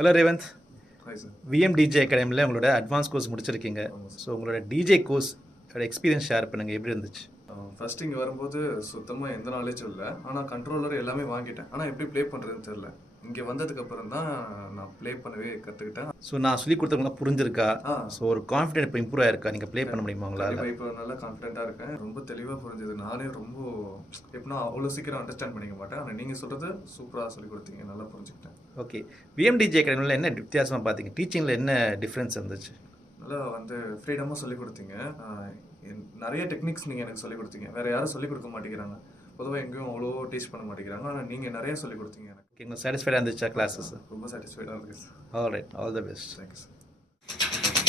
Hello Revanth. Hi sir. VMDJ அகாடமியில் உங்களோட advance course முடிச்சிருக்கீங்க. ஸோ உங்களோட டிஜே கோர்ஸ் எக்ஸ்பீரியன்ஸ் ஷேர் பண்ணுங்கள், எப்படி இருந்துச்சு? ஃபஸ்ட்டு இங்கே வரும்போது சுத்தமாக எந்த நாலேஜும் இல்லை. ஆனால் கண்ட்ரோலர் எல்லாமே வாங்கிட்டேன். ஆனால் எப்படி ப்ளே பண்ணுறதுன்னு தெரில. இங்கே வந்ததுக்கப்புறம் தான் நான் ப்ளே பண்ணவே கற்றுக்கிட்டேன். ஸோ நான் சொல்லி கொடுத்தவங்களாம் புரிஞ்சிருக்கா? ஸோ ஒரு கான்ஃபிடென்ட் இப்போ இம்ப்ரூவ் ஆயிருக்கா? நீங்கள் ப்ளே பண்ண முடியுமா உங்களால்? இப்போ நல்லா கான்ஃபிடென்ட்டாக இருக்கேன். ரொம்ப தெளிவாக புரிஞ்சுது. நானே ரொம்ப எப்படின்னா அவ்வளோ சீக்கிரம் அண்டர்ஸ்டாண்ட் பண்ணிக்க மாட்டேன். ஆனால் நீங்கள் சொல்கிறது சூப்பராக சொல்லி கொடுத்தீங்க, நல்லா புரிஞ்சுக்கிட்டேன். ஓகே, விஎம்டிஜே அகாடமியில் என்ன வித்தியாசமாக பார்த்தீங்க? டீச்சிங்கில் என்ன டிஃப்ரென்ஸ் இருந்துச்சு? நல்லா ஃப்ரீடமாக சொல்லிக் கொடுத்தீங்க. நிறைய டெக்னிக்ஸ் நீங்கள் எனக்கு சொல்லிக் கொடுத்தீங்க. வேறு யாரும் சொல்லிக் கொடுக்க மாட்டேங்கிறாங்க. பொதுவாக எங்கேயும் அவ்வளோ டீச் பண்ண மாட்டேங்கிறாங்க. ஆனால் நீங்கள் நிறைய சொல்லிக் கொடுத்தீங்க எனக்கு. உங்களுக்கு சாட்டிஸ்ஃபைடாக இருந்துச்சா கிளாஸஸ்? ரொம்ப சாட்டிஸ்ஃபைடாக இருக்குது sir. All right, all the best. Thanks sir.